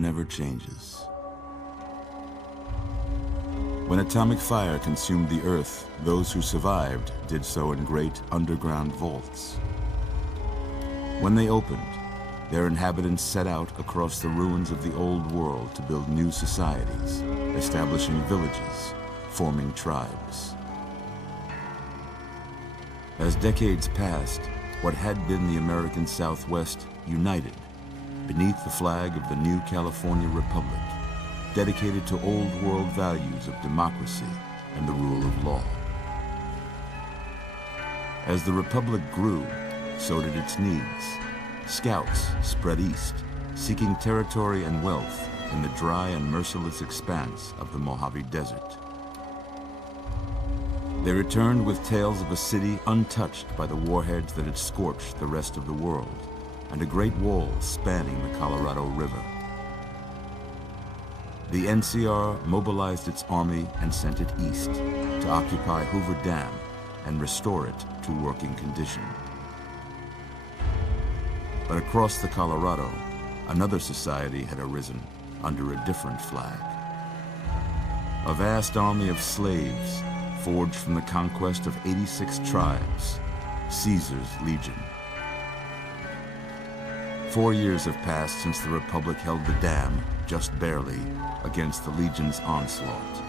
never changes. When atomic fire consumed the Earth, those who survived did so in great underground vaults. When they opened, their inhabitants set out across the ruins of the old world to build new societies, establishing villages, forming tribes. As decades passed, what had been the American Southwest united beneath the flag of the new California Republic, dedicated to old world values of democracy and the rule of law. As the Republic grew, so did its needs. Scouts spread east, seeking territory and wealth in the dry and merciless expanse of the Mojave Desert. They returned with tales of a city untouched by the warheads that had scorched the rest of the world, and a great wall spanning the Colorado River. The NCR mobilized its army and sent it east to occupy Hoover Dam and restore it to working condition. But across the Colorado, another society had arisen under a different flag. A vast army of slaves forged from the conquest of 86 tribes, Caesar's Legion. 4 years have passed since the Republic held the dam, just barely, against the Legion's onslaught.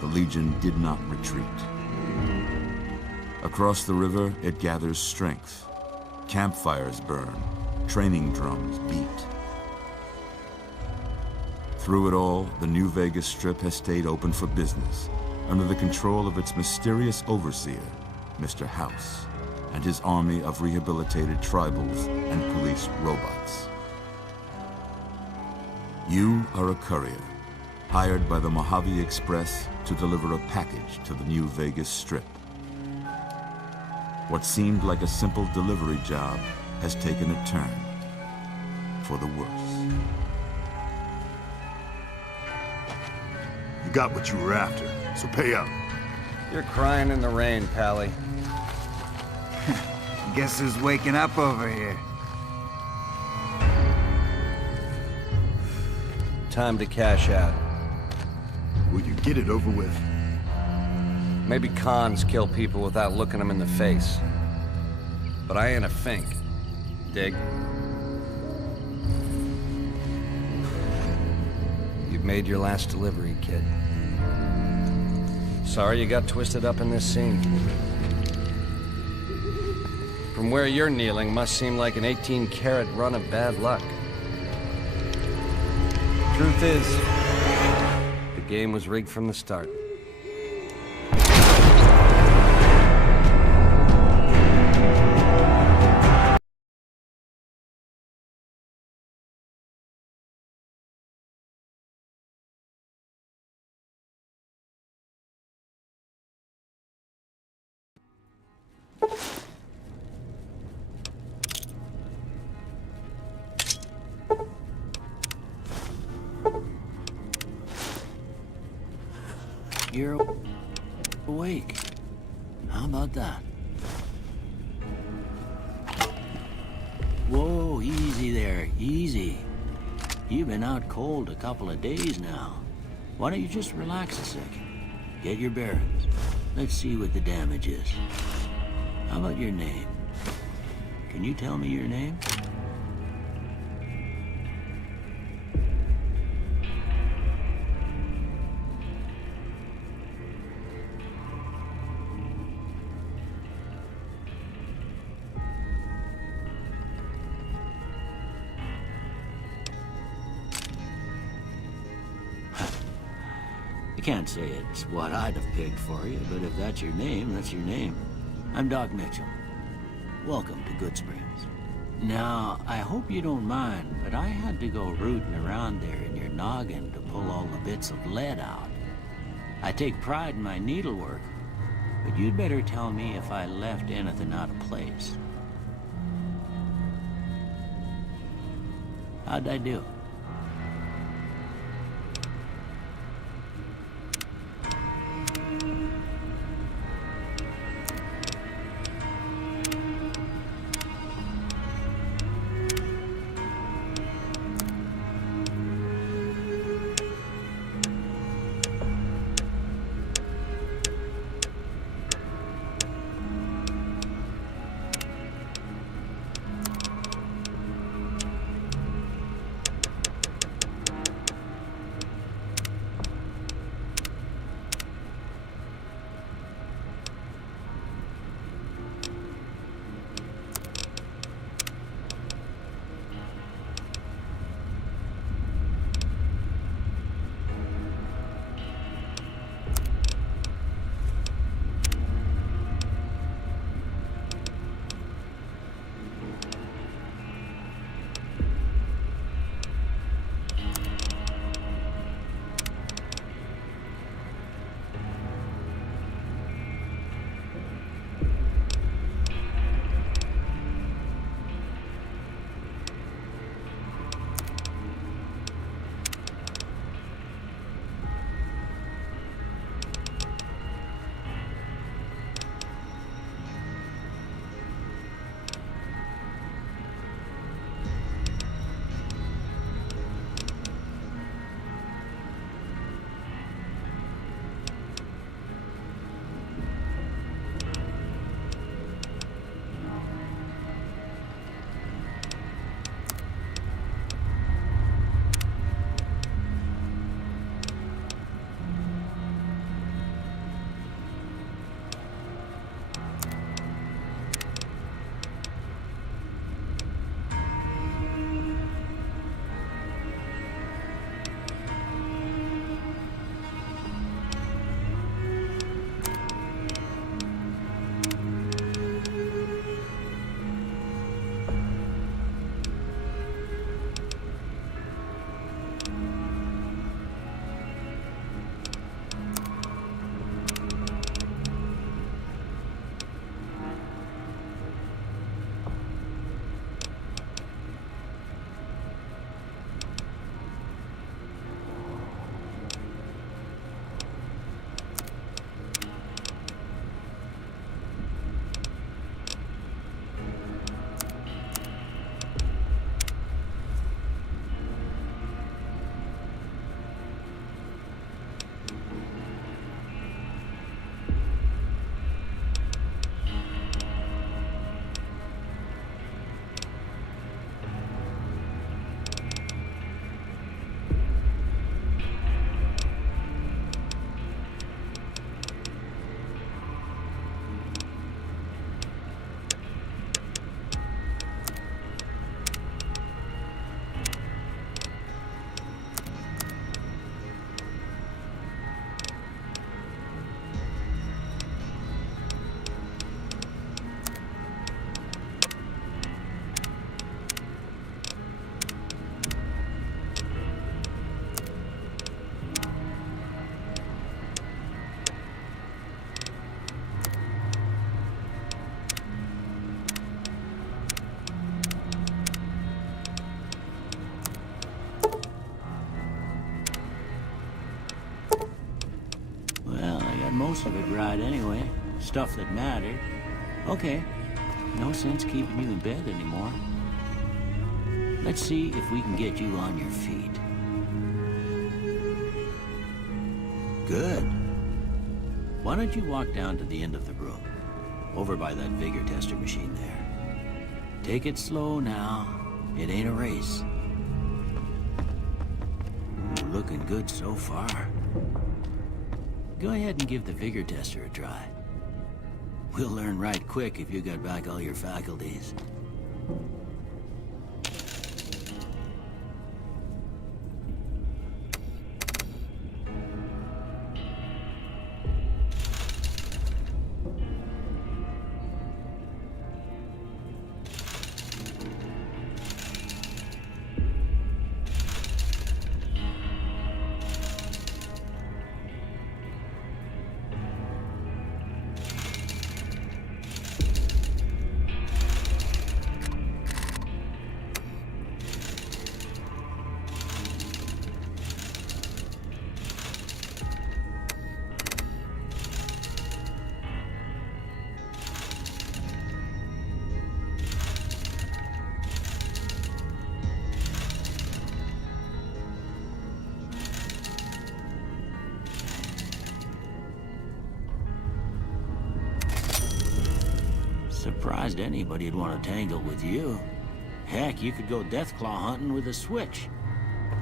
The Legion did not retreat. Across the river, it gathers strength. Campfires burn, training drums beat. Through it all, the New Vegas Strip has stayed open for business, under the control of its mysterious overseer, Mr. House, and his army of rehabilitated tribals and police robots. You are a courier, hired by the Mojave Express to deliver a package to the New Vegas Strip. What seemed like a simple delivery job has taken a turn for the worse. You got what you were after, so pay up. You're crying in the rain, Pally. Guess who's waking up over here? Time to cash out. Will you get it over with? Maybe cons kill people without looking them in the face. But I ain't a fink. Dig? You've made your last delivery, kid. Sorry you got twisted up in this scene. From where you're kneeling must seem like an 18-carat run of bad luck. Truth is, the game was rigged from the start. You're awake. How about that? Whoa, easy there, easy. You've been out cold a couple of days now. Why don't you just relax a second? Get your bearings. Let's see what the damage is. How about your name? Can you tell me your name? I can't say it's what I'd have picked for you, but if that's your name, that's your name. I'm Doc Mitchell. Welcome to Good Springs. Now, I hope you don't mind, but I had to go rooting around there in your noggin to pull all the bits of lead out. I take pride in my needlework, but you'd better tell me if I left anything out of place. How'd I do? most of it right anyway. Stuff that mattered. Okay, no sense keeping you in bed anymore. Let's see if we can get you on your feet. Good. Why don't you walk down to the end of the room, over by that vigor tester machine there. Take it slow now. It ain't a race. Ooh, looking good so far. Go ahead and give the vigor tester a try. We'll learn right quick if you got back all your faculties. Surprised anybody'd want to tangle with you. Heck, you could go deathclaw hunting with a switch.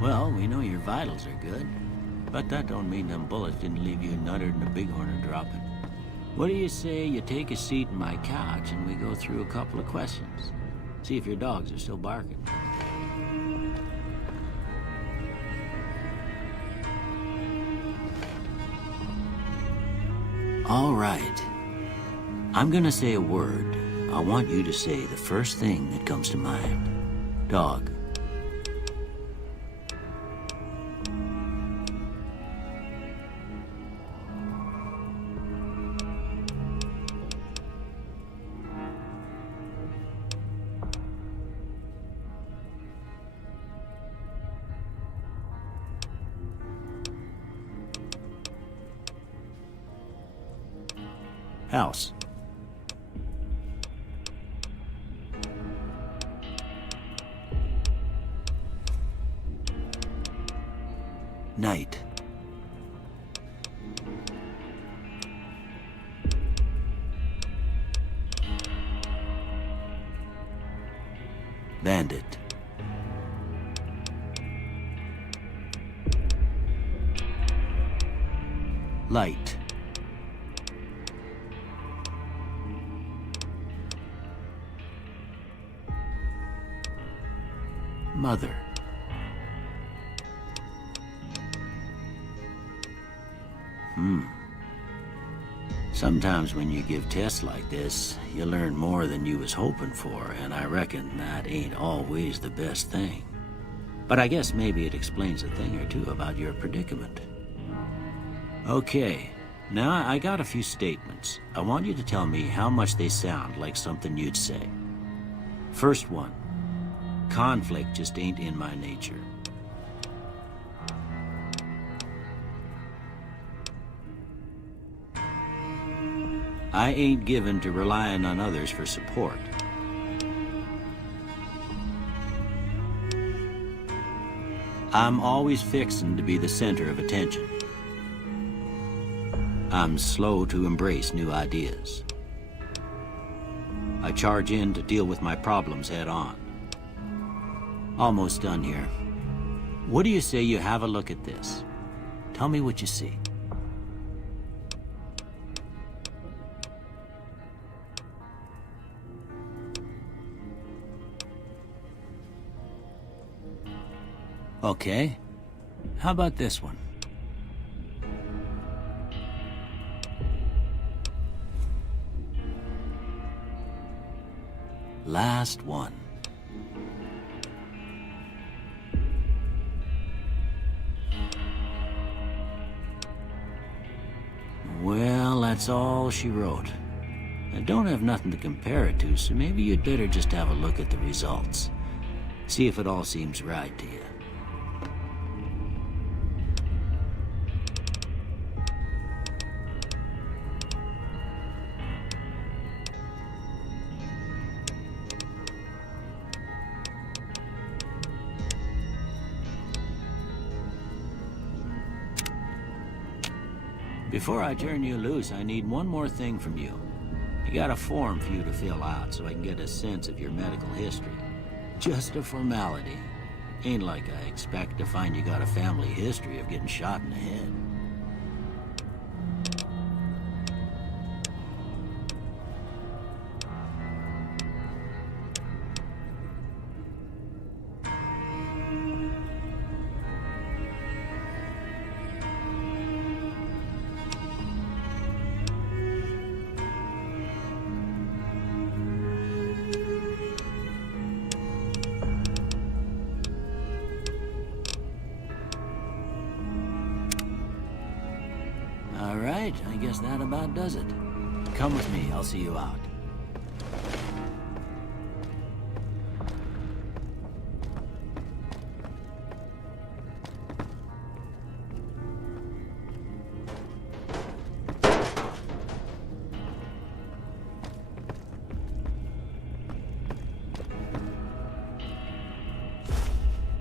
Well, we know your vitals are good, but that don't mean them bullets didn't leave you nuttered and a bighorn are dropping. What do you say you take a seat in my couch and we go through a couple of questions? See if your dogs are still barking. All right. I'm gonna say a word. I want you to say the first thing that comes to mind. Dog. House. Night. Bandit. Light. Mother. Sometimes when you give tests like this, you learn more than you was hoping for, and I reckon that ain't always the best thing. But I guess maybe it explains a thing or two about your predicament. Okay, now I got a few statements. I want you to tell me how much they sound like something you'd say. First one, conflict just ain't in my nature. I ain't given to relying on others for support. I'm always fixin' to be the center of attention. I'm slow to embrace new ideas. I charge in to deal with my problems head on. Almost done here. What do you say you have a look at this? Tell me what you see. Okay. How about this one? Last one. Well, that's all she wrote. I don't have nothing to compare it to, so maybe you'd better just have a look at the results. See if it all seems right to you. Before I turn you loose, I need one more thing from you. I got a form for you to fill out so I can get a sense of your medical history. Just a formality. Ain't like I expect to find you got a family history of getting shot in the head. All right, I guess that about does it. Come with me, I'll see you out.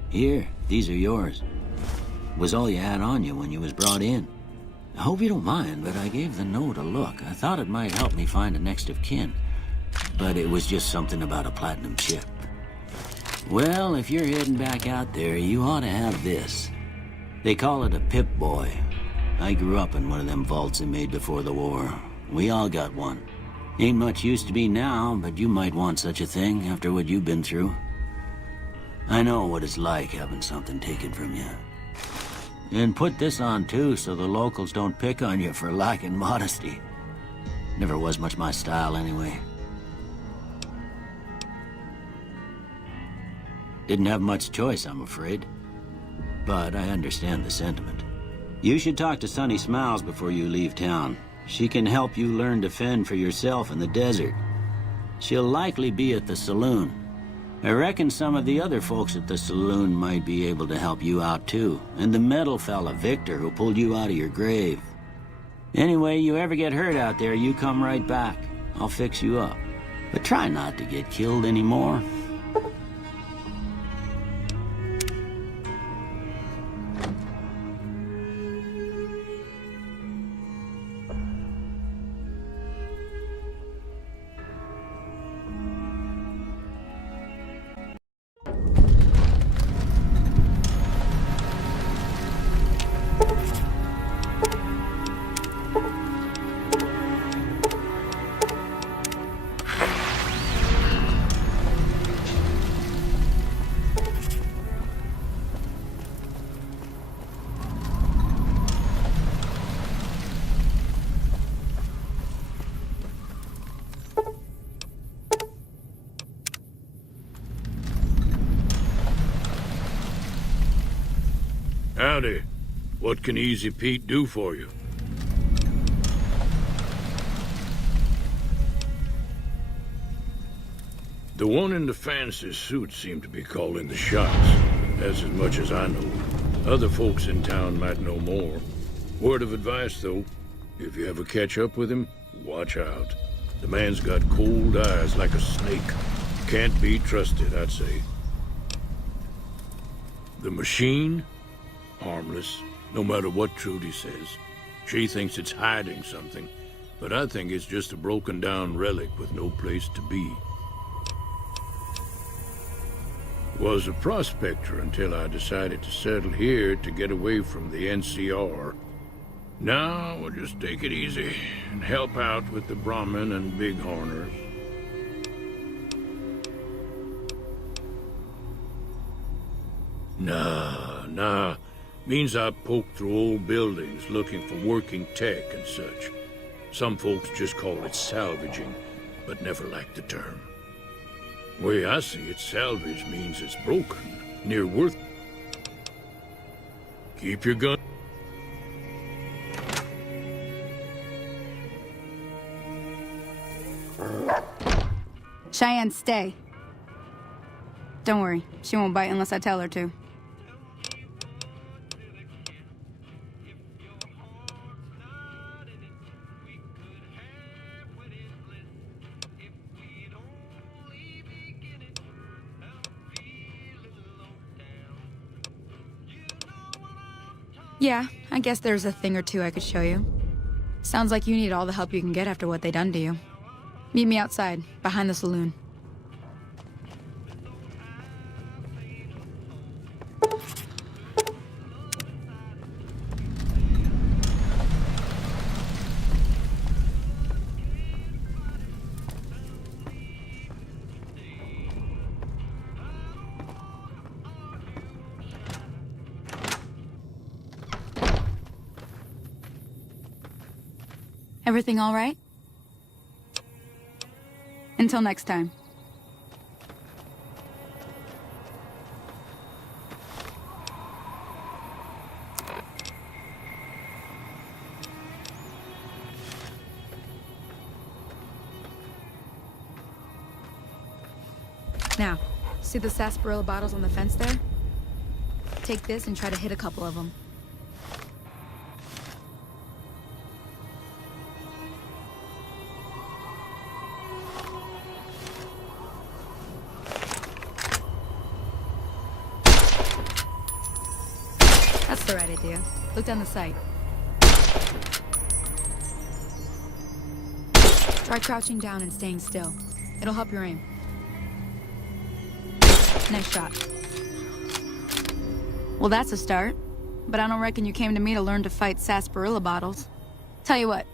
Here, these are yours. Was all you had on you when you was brought in. I hope you don't mind, but I gave the note a look. I thought it might help me find a next of kin. But it was just something about a platinum chip. Well, if you're heading back out there, you ought to have this. They call it a Pip-Boy. I grew up in one of them vaults they made before the war. We all got one. Ain't much use to be now, but you might want such a thing after what you've been through. I know what it's like having something taken from you. And put this on too, so the locals don't pick on you for lacking modesty. Never was much my style anyway. Didn't have much choice, I'm afraid. But I understand the sentiment. You should talk to Sunny Smiles before you leave town. She can help you learn to fend for yourself in the desert. She'll likely be at the saloon. I reckon some of the other folks at the saloon might be able to help you out too. And the metal fella, Victor, who pulled you out of your grave. Anyway, you ever get hurt out there, you come right back. I'll fix you up. But try not to get killed anymore. Howdy. What can Easy Pete do for you? The one in the fancy suit seemed to be calling the shots. That's as much as I know. Other folks in town might know more. Word of advice, though. If you ever catch up with him, watch out. The man's got cold eyes like a snake. Can't be trusted, I'd say. The machine? Harmless, no matter what Trudy says. She thinks it's hiding something, but I think it's just a broken-down relic with no place to be. Was a prospector until I decided to settle here to get away from the NCR. Now we'll just take it easy and help out with the Brahmin and Bighorners. Nah. Means I poke through old buildings looking for working tech and such. Some folks just call it salvaging, but never liked the term. Way I see it, salvage means it's broken, near worth. Keep your gun. Cheyenne, stay. Don't worry, she won't bite unless I tell her to. Yeah, I guess there's a thing or two I could show you. Sounds like you need all the help you can get after what they done to you. Meet me outside, behind the saloon. Everything all right? Until next time. Now, see the sarsaparilla bottles on the fence there? Take this and try to hit a couple of them. That's the right idea. Look down the sight. Try crouching down and staying still. It'll help your aim. Nice shot. Well, that's a start. But I don't reckon you came to me to learn to fight sarsaparilla bottles. Tell you what,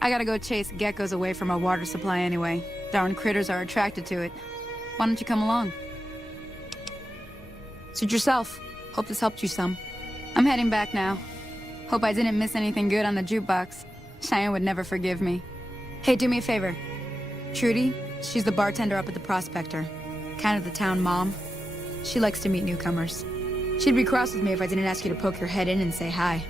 I gotta go chase geckos away from our water supply anyway. Darn critters are attracted to it. Why don't you come along? Suit yourself. Hope this helped you some. I'm heading back now. Hope I didn't miss anything good on the jukebox. Cheyenne would never forgive me. Hey, do me a favor. Trudy, she's the bartender up at the Prospector. Kind of the town mom. She likes to meet newcomers. She'd be cross with me if I didn't ask you to poke your head in and say hi.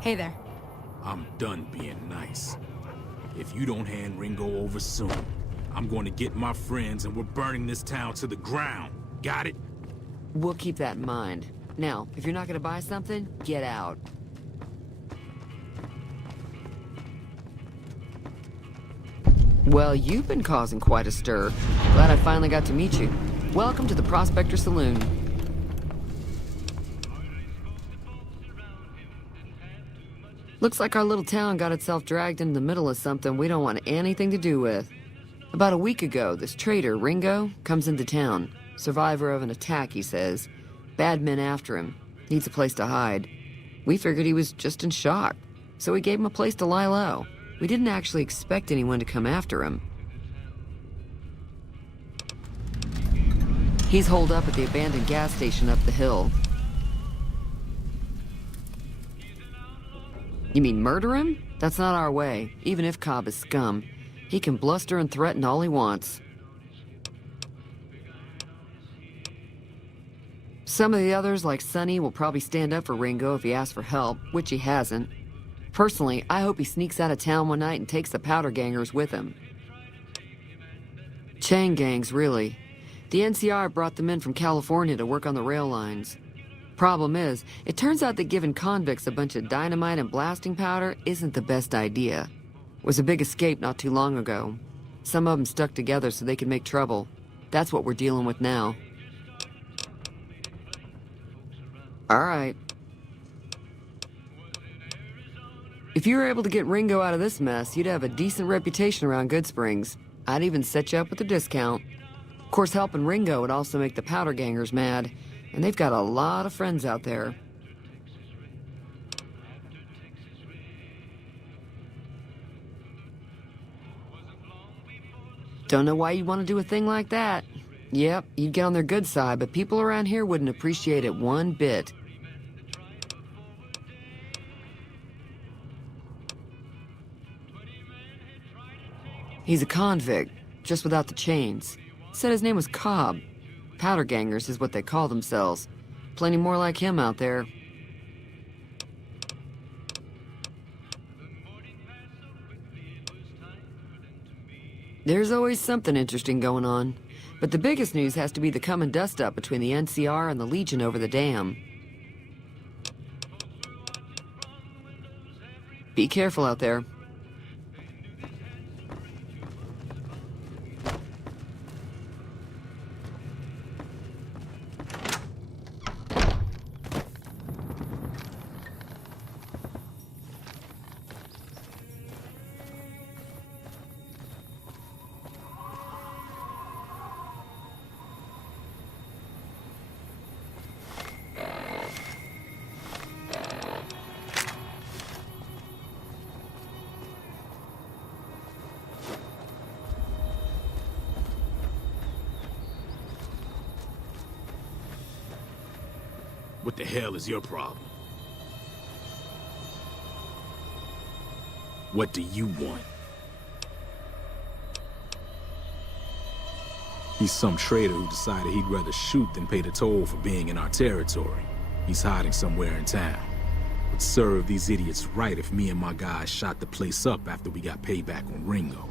Hey there. I'm done being nice. If you don't hand Ringo over soon, I'm going to get my friends and we're burning this town to the ground. Got it? We'll keep that in mind. Now, if you're not gonna buy something, get out. Well, you've been causing quite a stir. Glad I finally got to meet you. Welcome to the Prospector Saloon. Looks like our little town got itself dragged into the middle of something we don't want anything to do with. About a week ago, this traitor, Ringo, comes into town. Survivor of an attack, he says. Bad men after him. Needs a place to hide. We figured he was just in shock, so we gave him a place to lie low. We didn't actually expect anyone to come after him. He's holed up at the abandoned gas station up the hill. You mean murder him? That's not our way, even if Cobb is scum. He can bluster and threaten all he wants. Some of the others, like Sonny, will probably stand up for Ringo if he asks for help, which he hasn't. Personally, I hope he sneaks out of town one night and takes the powder gangers with him. Chain gangs, really. The NCR brought them in from California to work on the rail lines. Problem is, it turns out that giving convicts a bunch of dynamite and blasting powder isn't the best idea. It was a big escape not too long ago. Some of them stuck together so they could make trouble. That's what we're dealing with now. All right. If you were able to get Ringo out of this mess, you'd have a decent reputation around Good Springs. I'd even set you up with a discount. Of course, helping Ringo would also make the powder gangers mad, and they've got a lot of friends out there. Don't know why you'd want to do a thing like that. Yep, you'd get on their good side, but people around here wouldn't appreciate it one bit. He's a convict, just without the chains. Said his name was Cobb. Powder gangers is what they call themselves. Plenty more like him out there. There's always something interesting going on. But the biggest news has to be the come and dust up between the NCR and the Legion over the dam. Be careful out there. What the hell is your problem? What do you want? He's some traitor who decided he'd rather shoot than pay the toll for being in our territory. He's hiding somewhere in town. Would serve these idiots right if me and my guys shot the place up after we got payback on Ringo.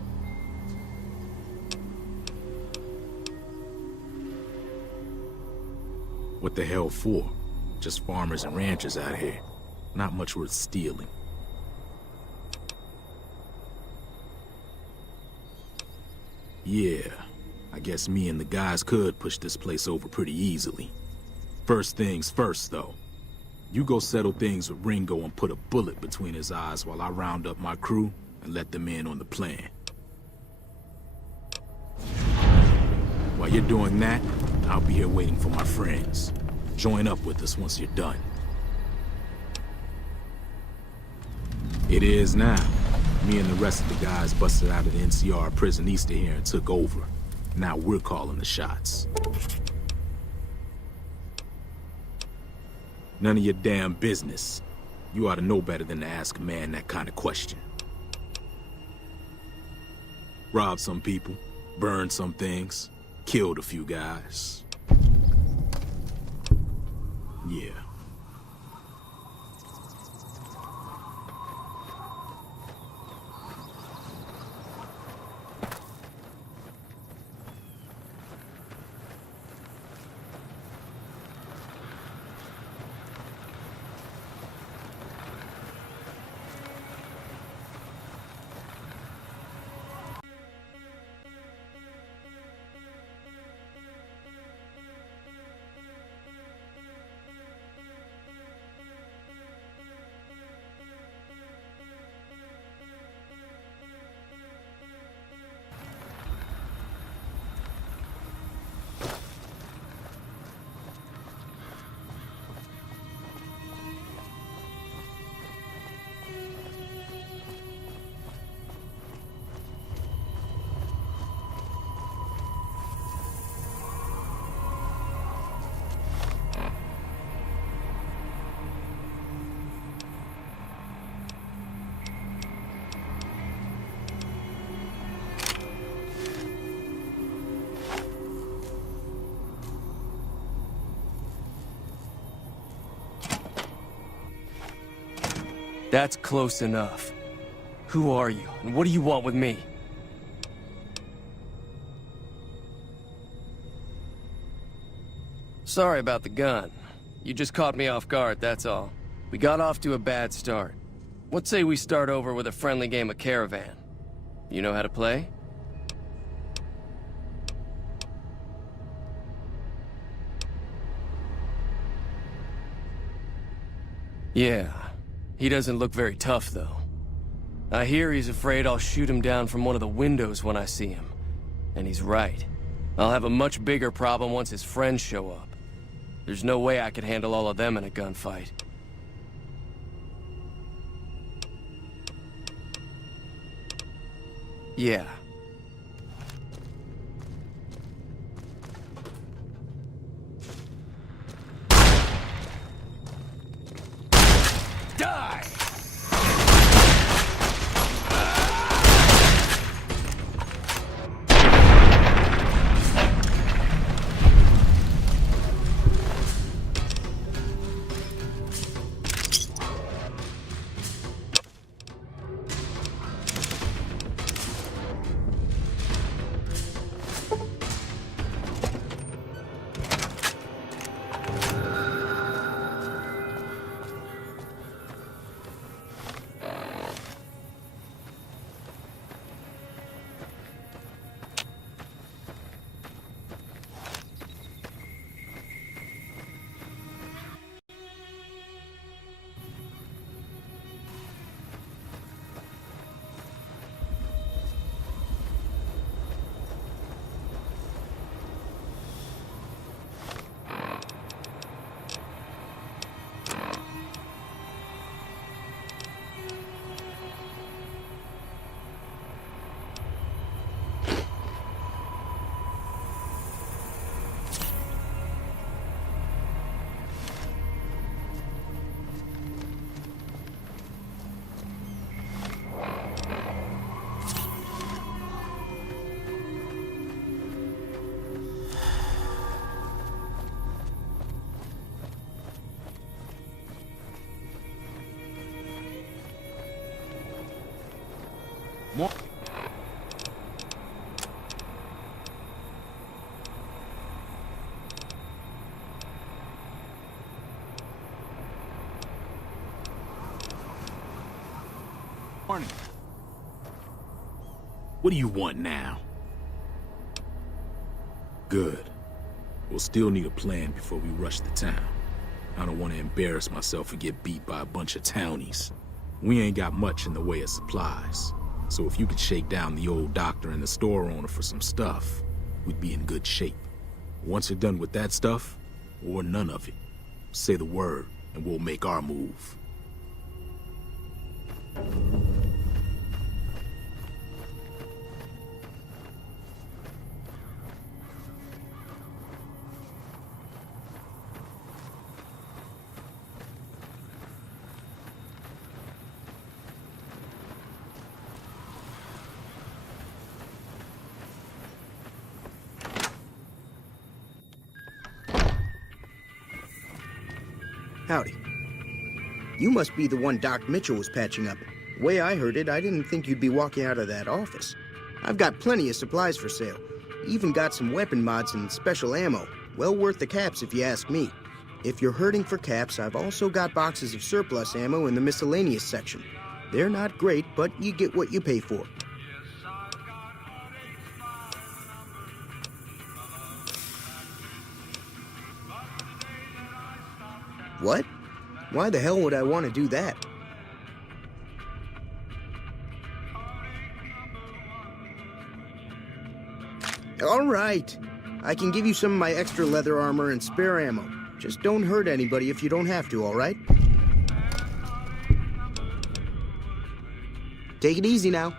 What the hell for? Just farmers and ranchers out here. Not much worth stealing. Yeah, I guess me and the guys could push this place over pretty easily. First things first, though. You go settle things with Ringo and put a bullet between his eyes while I round up my crew and let them in on the plan. While you're doing that, I'll be here waiting for my friends. Join up with us once you're done. It is now. Me and the rest of the guys busted out of the NCR prison east of here and took over. Now we're calling the shots. None of your damn business. You ought to know better than to ask a man that kind of question. Robbed some people, burned some things, killed a few guys. Yeah. That's close enough. Who are you, and what do you want with me? Sorry about the gun. You just caught me off guard, that's all. We got off to a bad start. What say we start over with a friendly game of Caravan? You know how to play? Yeah. He doesn't look very tough, though. I hear he's afraid I'll shoot him down from one of the windows when I see him. And he's right. I'll have a much bigger problem once his friends show up. There's no way I could handle all of them in a gunfight. Yeah. Die! More. Morning. What do you want now? Good. We'll still need a plan before we rush the town. I don't want to embarrass myself and get beat by a bunch of townies. We ain't got much in the way of supplies. So if you could shake down the old doctor and the store owner for some stuff, we'd be in good shape. Once you're done with that stuff, or none of it, say the word and we'll make our move. Howdy. You must be the one Doc Mitchell was patching up. The way I heard it, I didn't think you'd be walking out of that office. I've got plenty of supplies for sale. Even got some weapon mods and special ammo. Well worth the caps if you ask me. If you're hurting for caps, I've also got boxes of surplus ammo in the miscellaneous section. They're not great, but you get what you pay for. What? Why the hell would I want to do that? All right. I can give you some of my extra leather armor and spare ammo. Just don't hurt anybody if you don't have to, all right? Take it easy now.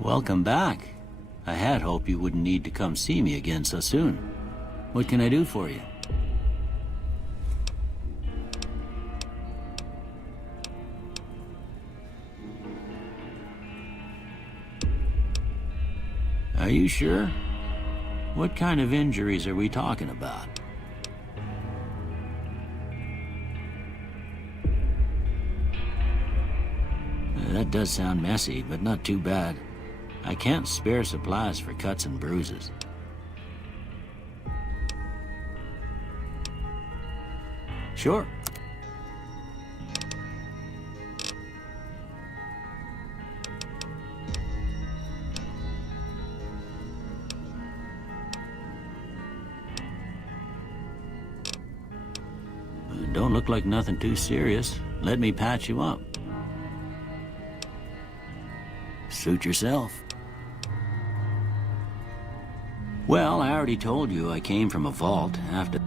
Welcome back. I had hoped you wouldn't need to come see me again so soon. What can I do for you? Are you sure? What kind of injuries are we talking about? That does sound messy, but not too bad. I can't spare supplies for cuts and bruises. Sure. Don't look like nothing too serious. Let me patch you up. Suit yourself. Well, I already told you I came from a vault after...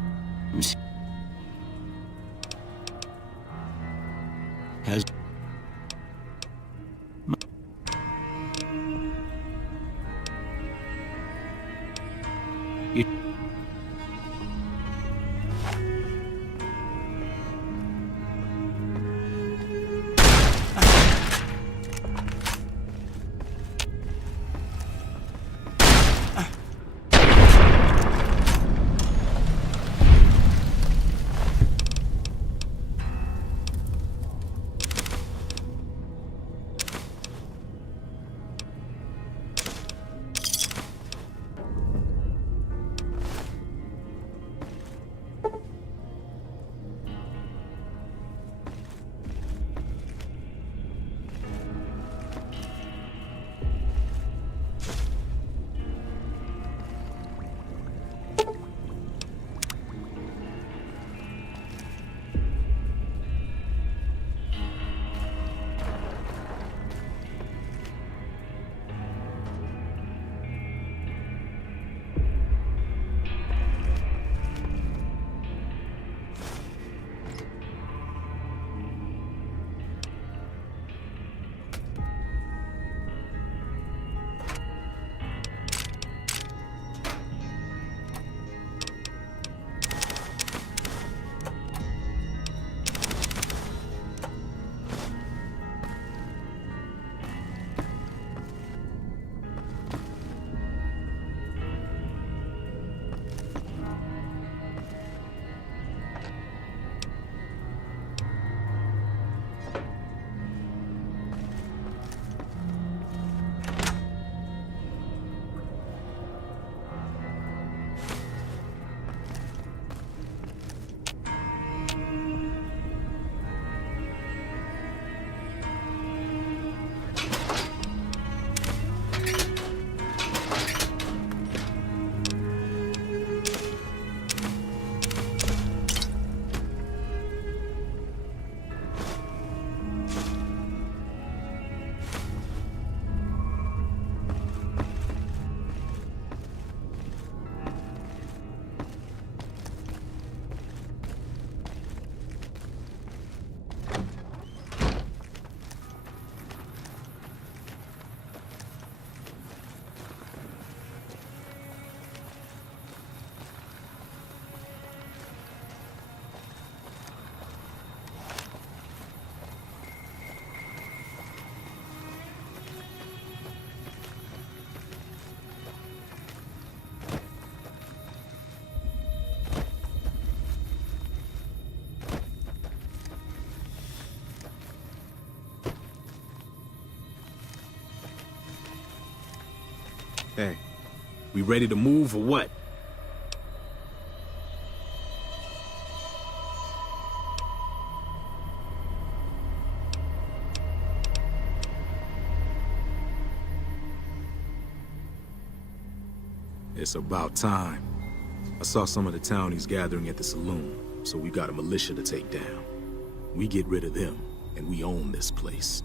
Has... You... Hey, we ready to move or what? It's about time. I saw some of the townies gathering at the saloon, so we got a militia to take down. We get rid of them, and we own this place.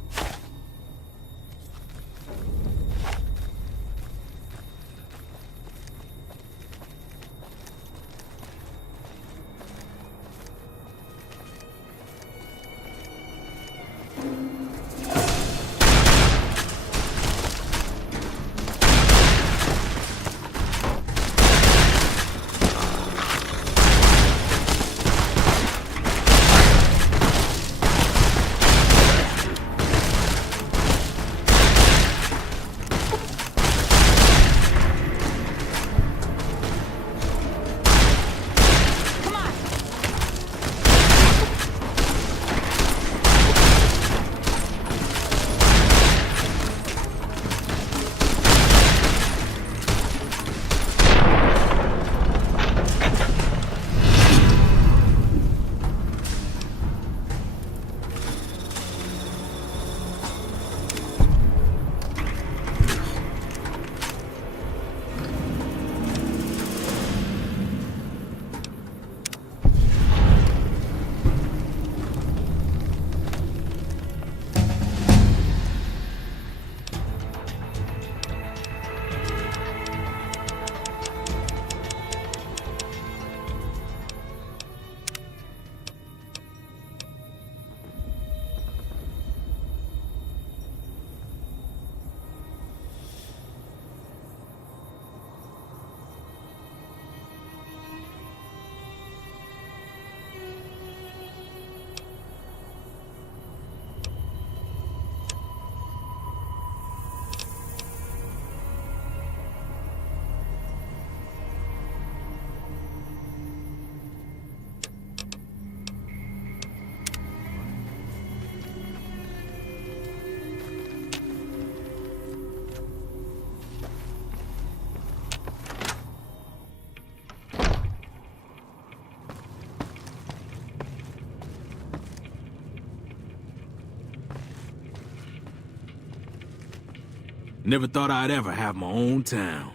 Never thought I'd ever have my own town.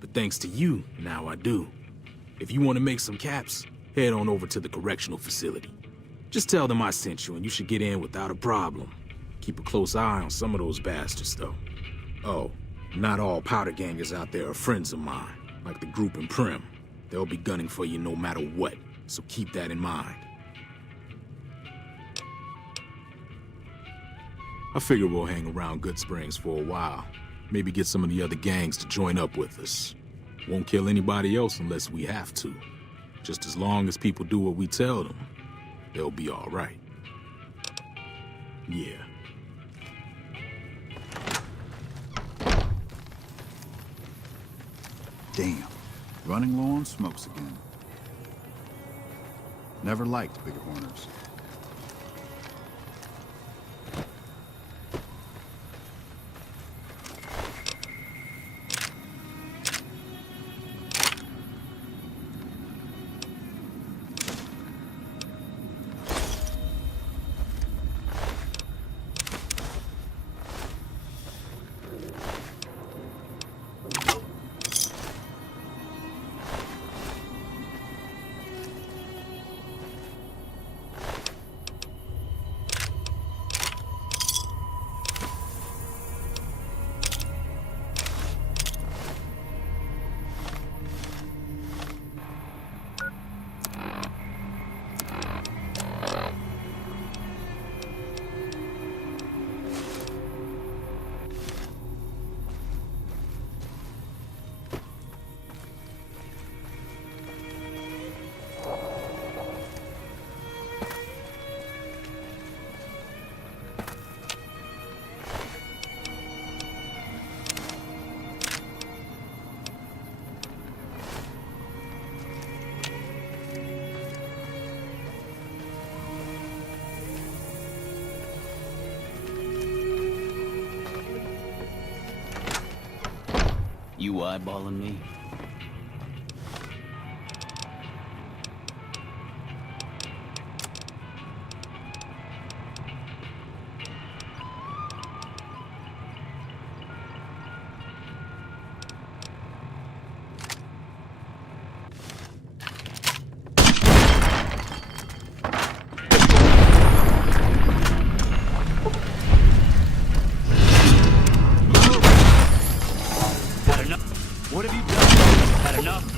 But thanks to you, now I do. If you want to make some caps, head on over to the correctional facility. Just tell them I sent you and you should get in without a problem. Keep a close eye on some of those bastards, though. Oh, not all powder gangers out there are friends of mine, like the group in Prim. They'll be gunning for you no matter what, so keep that in mind. I figure we'll hang around Good Springs for a while. Maybe get some of the other gangs to join up with us. Won't kill anybody else unless we have to. Just as long as people do what we tell them, they'll be all right. Yeah. Damn. Running low on smokes again. Never liked big horners. You eyeballing me? What have you done? Had enough?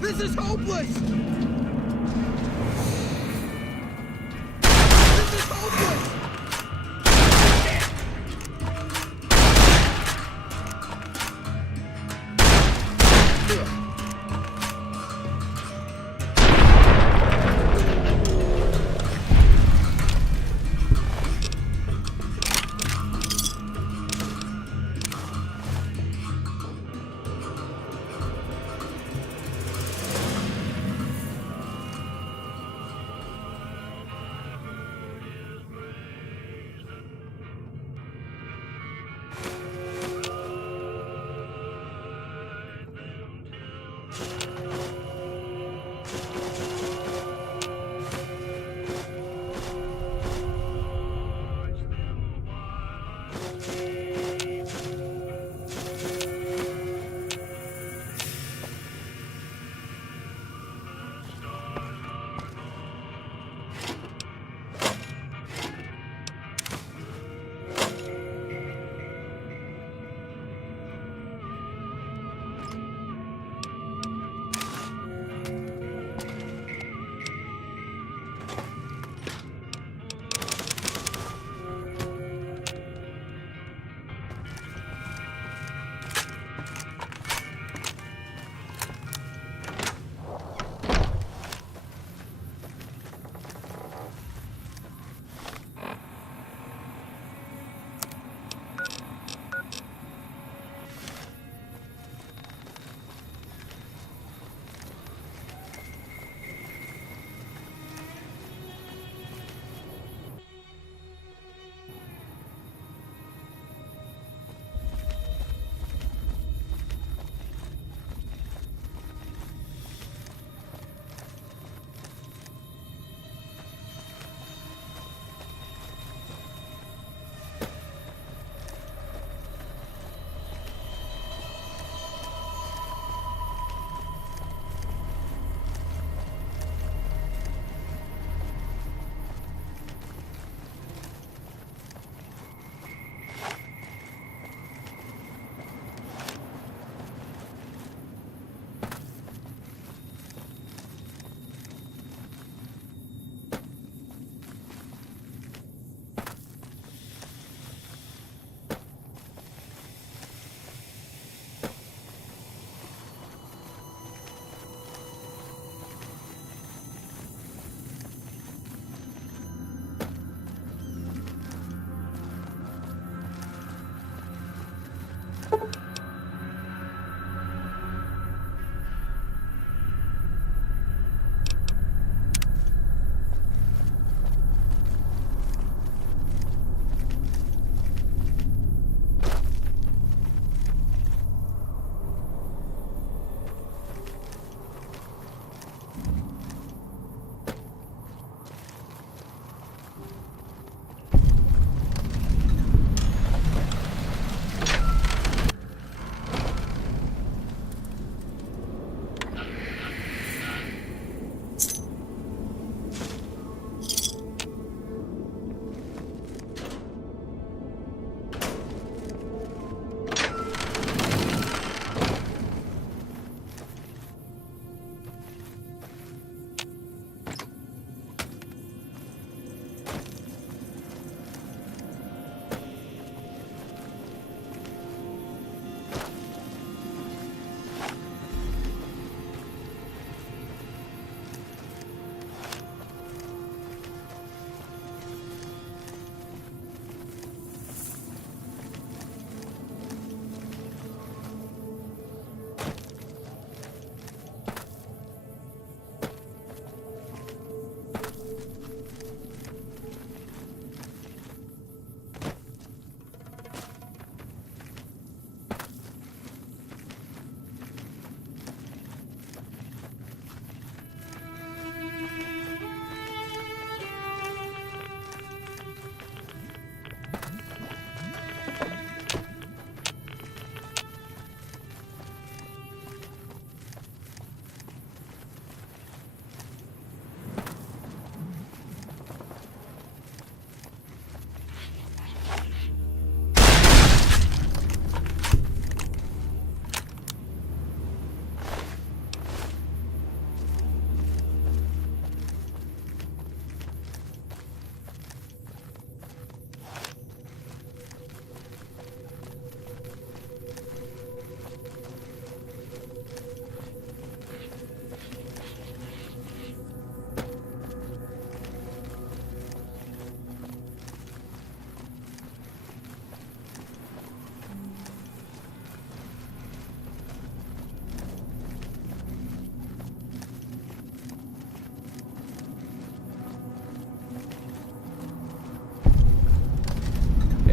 This is hopeless! This is hopeless!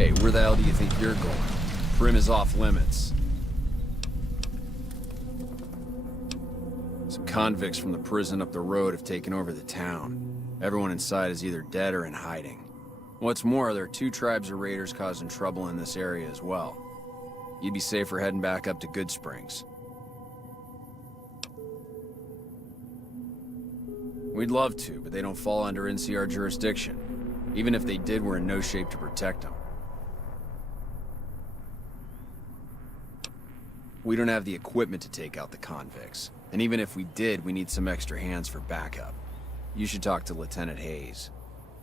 Hey, where the hell do you think you're going? Prim is off limits. Some convicts from the prison up the road have taken over the town. Everyone inside is either dead or in hiding. What's more, there are 2 tribes of raiders causing trouble in this area as well. You'd be safer heading back up to Good Springs. We'd love to, but they don't fall under NCR jurisdiction. Even if they did, we're in no shape to protect them. We don't have the equipment to take out the convicts. And even if we did, we need some extra hands for backup. You should talk to Lieutenant Hayes.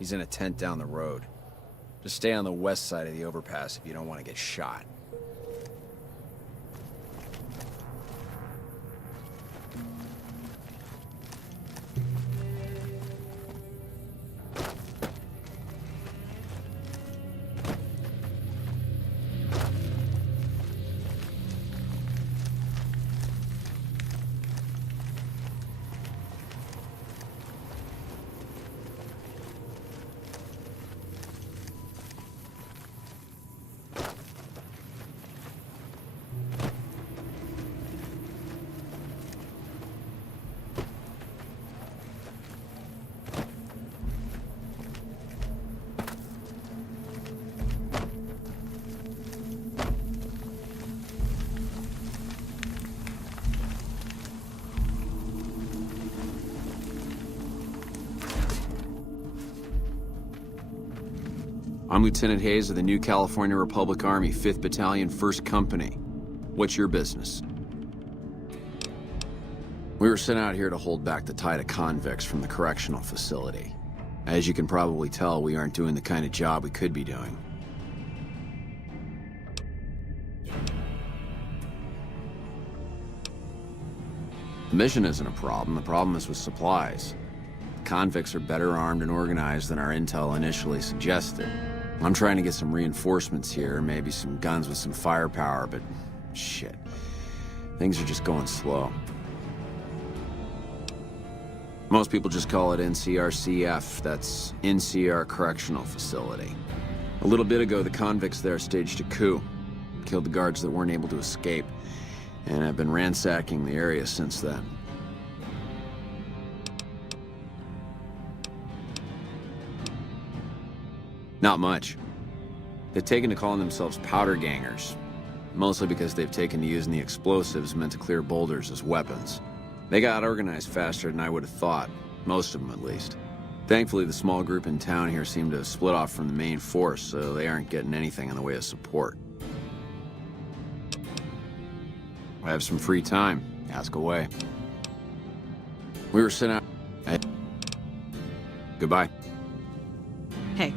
He's in a tent down the road. Just stay on the west side of the overpass if you don't want to get shot. I'm Lieutenant Hayes of the New California Republic Army, 5th Battalion, 1st Company. What's your business? We were sent out here to hold back the tide of convicts from the correctional facility. As you can probably tell, we aren't doing the kind of job we could be doing. The mission isn't a problem. The problem is with supplies. Convicts are better armed and organized than our intel initially suggested. I'm trying to get some reinforcements here, maybe some guns with some firepower, but shit. Things are just going slow. Most people just call it NCRCF, that's NCR Correctional Facility. A little bit ago, the convicts there staged a coup, killed the guards that weren't able to escape, and I've been ransacking the area since then. Not much. They've taken to calling themselves powder gangers, mostly because they've taken to using the explosives meant to clear boulders as weapons. They got organized faster than I would have thought, most of them at least. Thankfully, the small group in town here seem to have split off from the main force, so they aren't getting anything in the way of support. I have some free time. Ask away. We were sent out... Hey. Goodbye. Hey.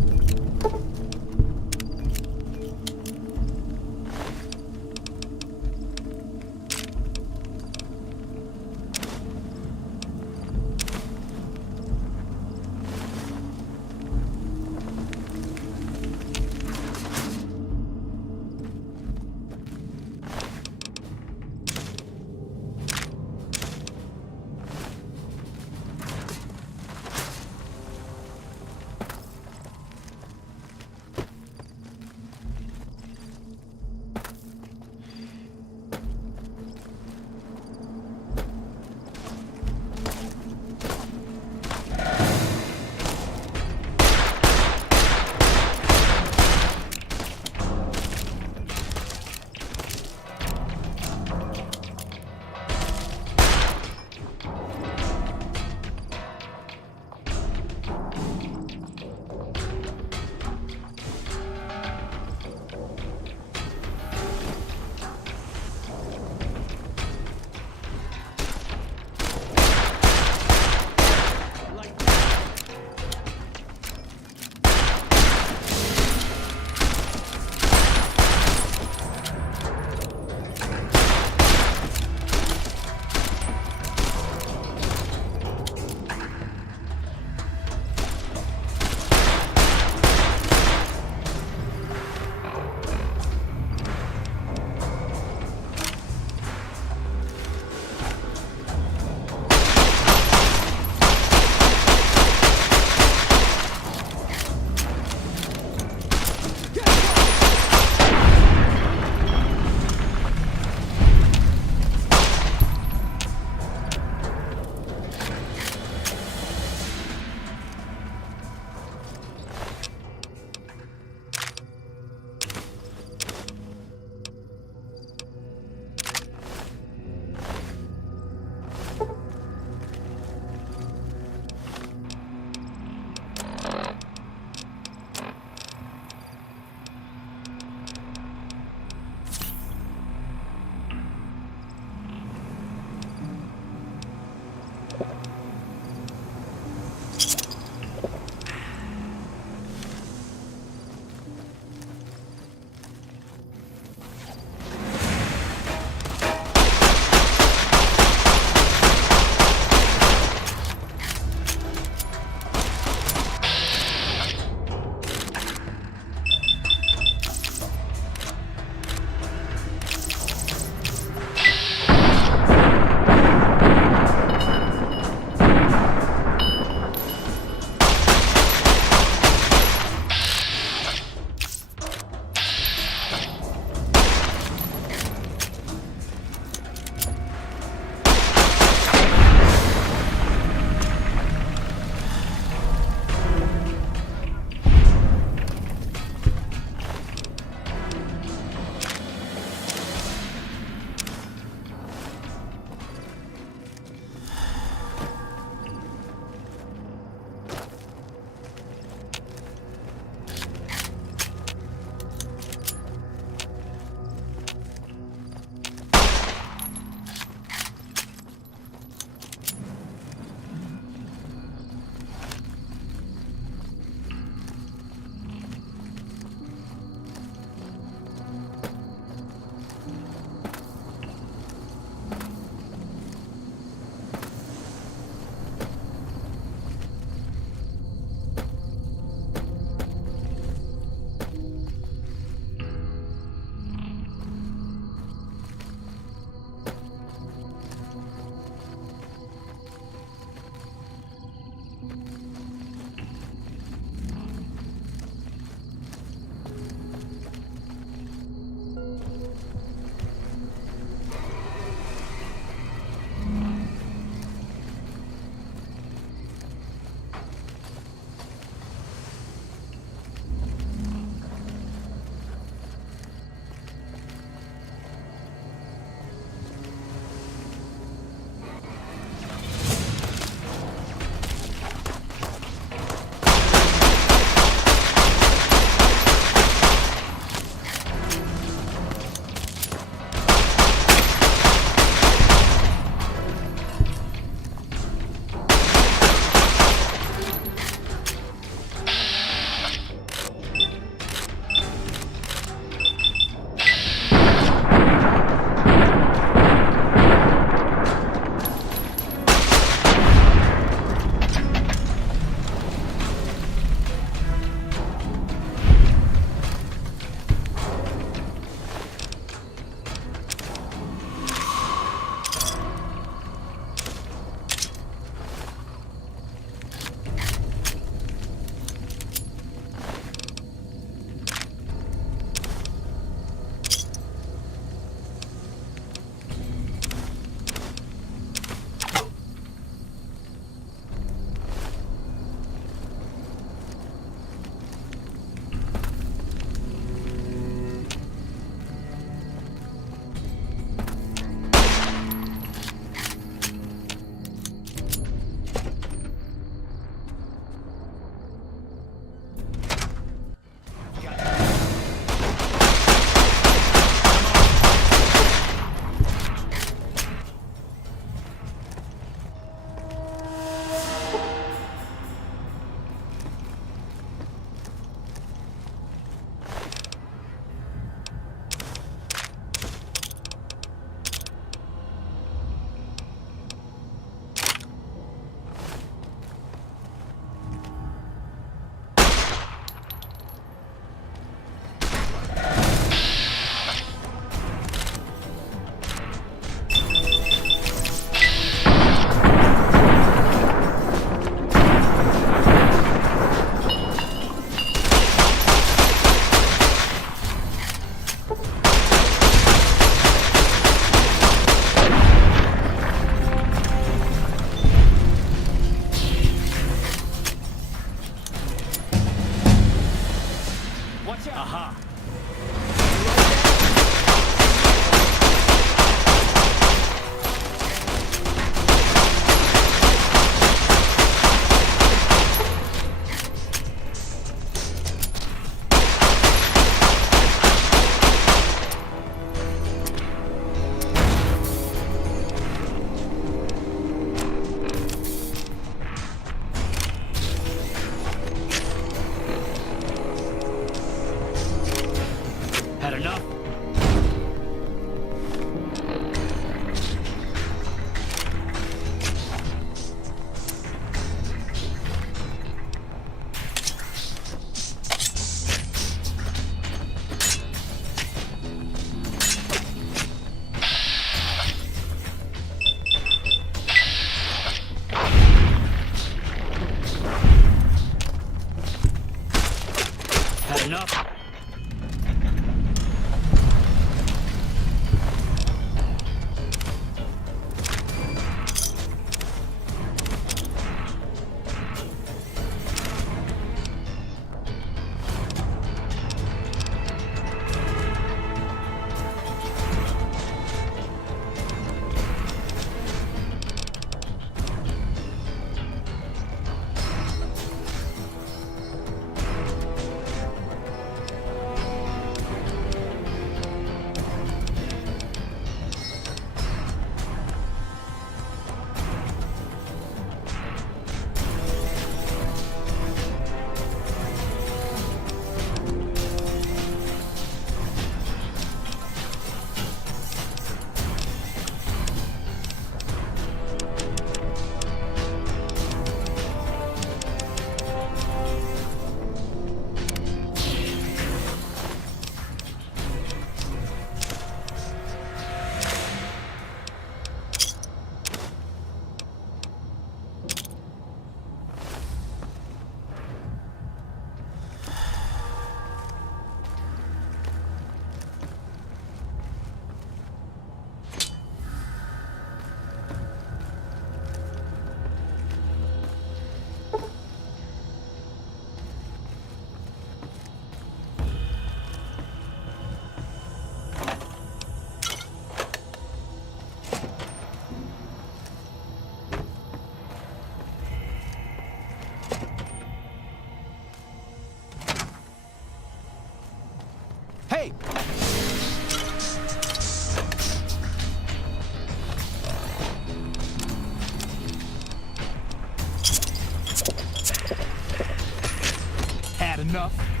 enough.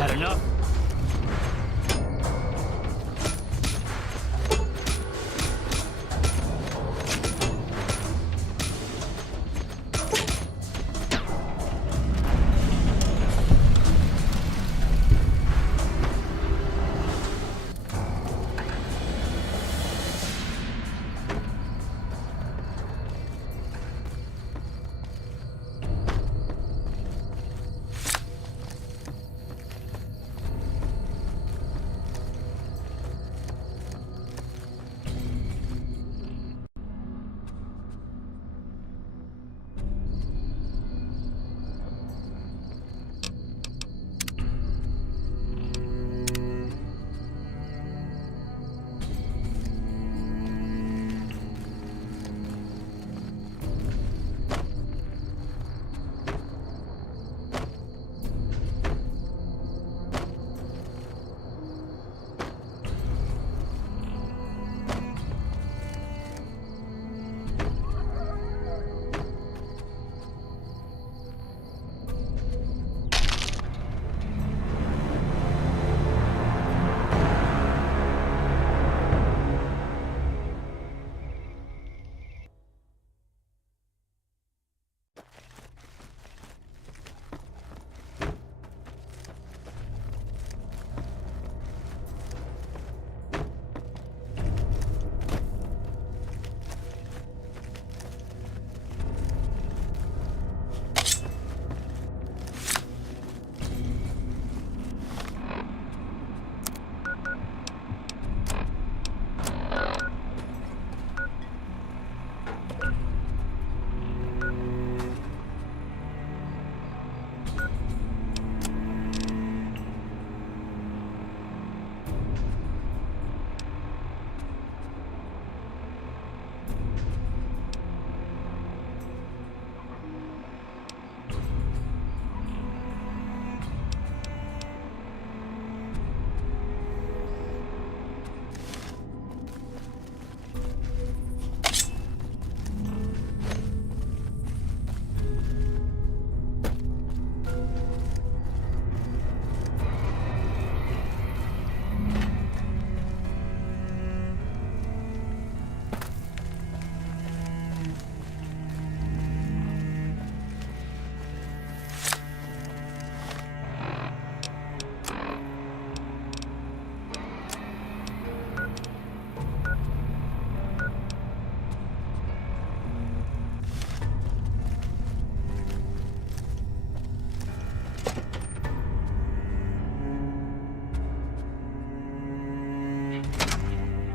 Had enough?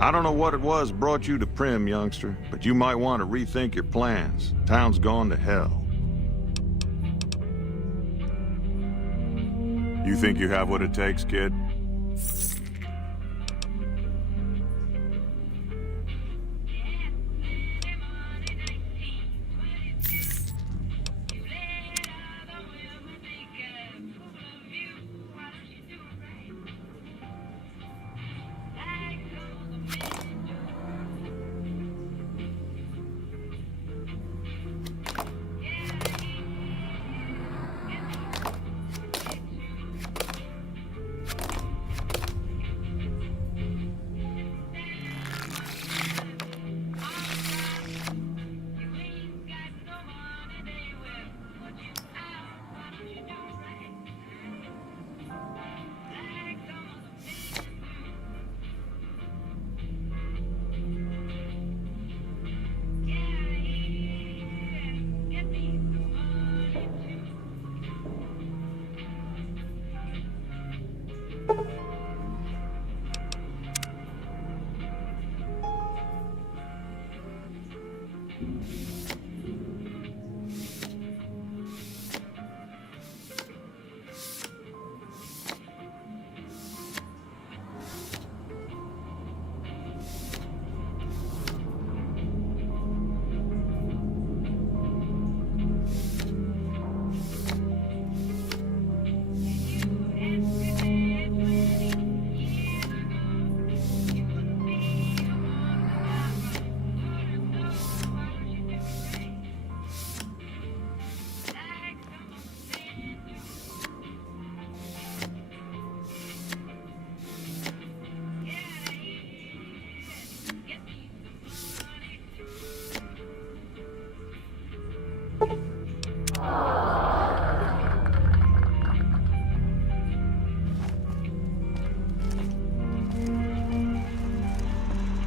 I don't know what it was brought you to Prim, youngster, but you might want to rethink your plans. Town's gone to hell. You think you have what it takes, kid?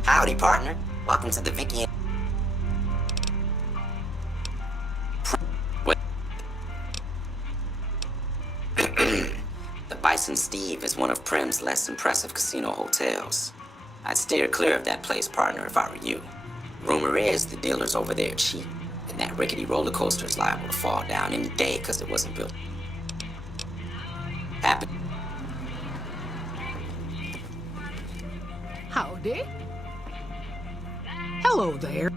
Howdy, partner. Welcome to the Vicky. The Bison Steve is one of Prim's less impressive casino hotels. I'd steer clear of that place, partner, if I were you. Rumor is the dealers over there are cheap, and that rickety roller coaster is liable to fall down any day because it wasn't built. Happy. Howdy. Hello there.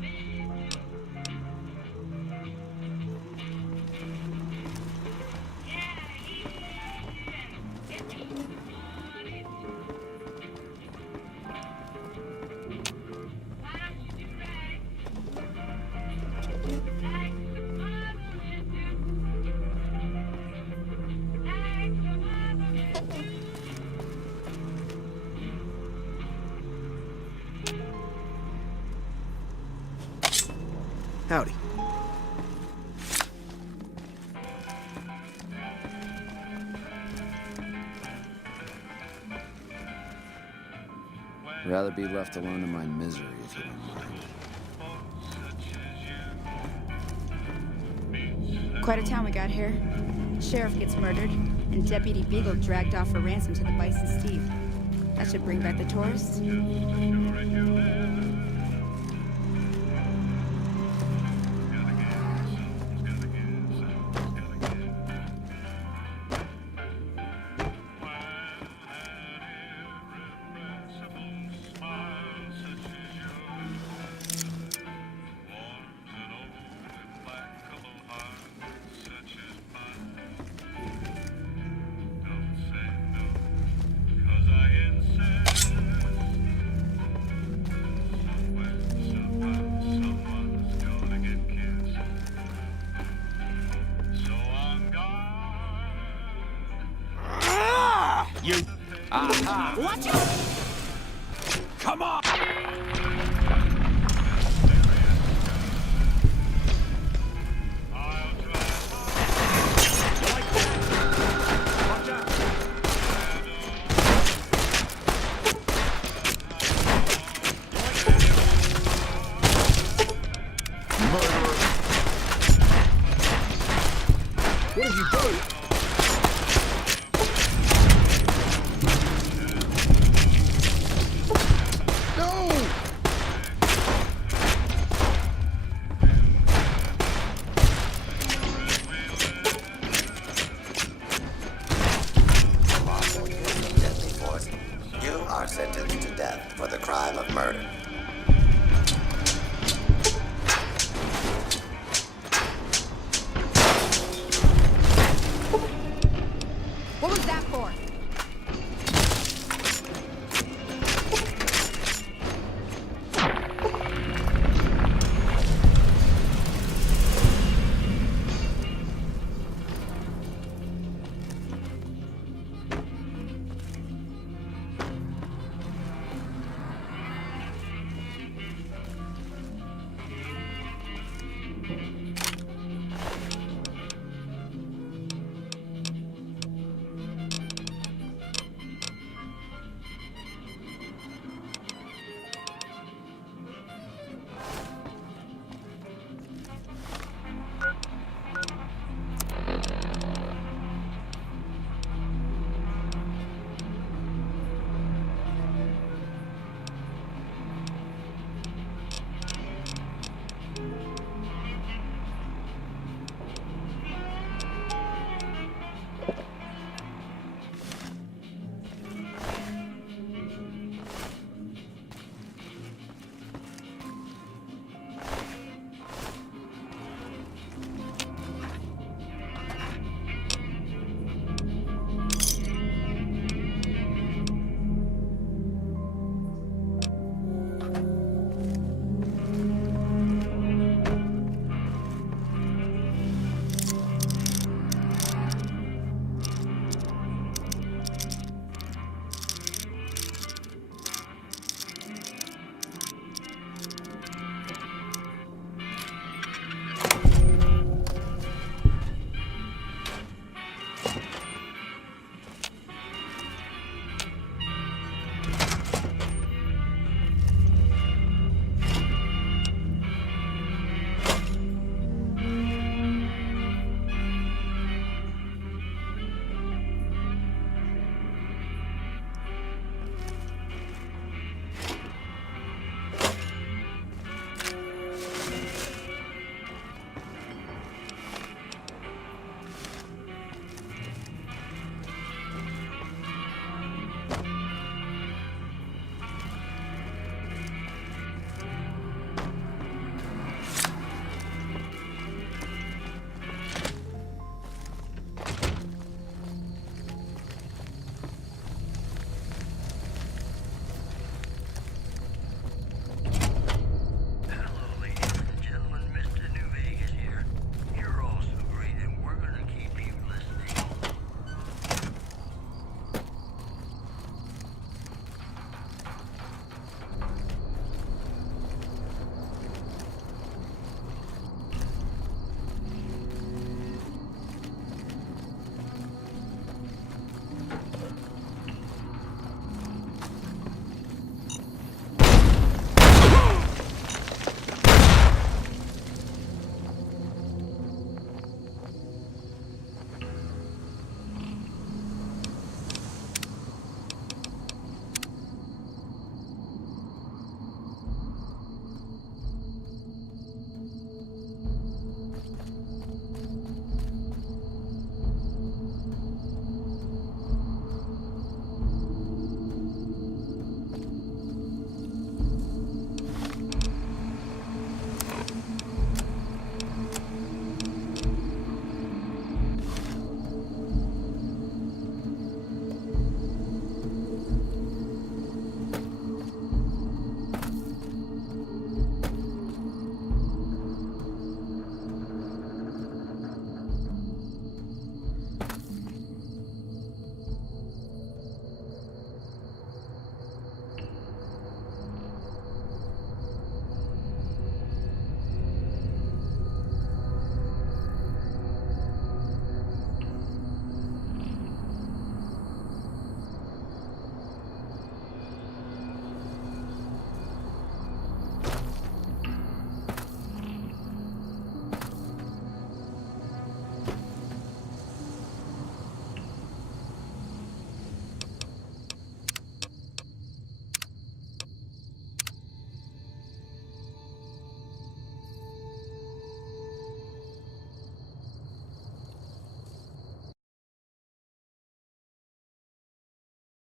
Howdy. Rather be left alone in my misery, if you don't mind. Quite a town we got here. Sheriff gets murdered, and Deputy Beagle dragged off for ransom to the Bison Steve. That should bring back the tourists. You. Aha. Watch out! Come on! What have you done? No! sentenced to death for the crime of murder.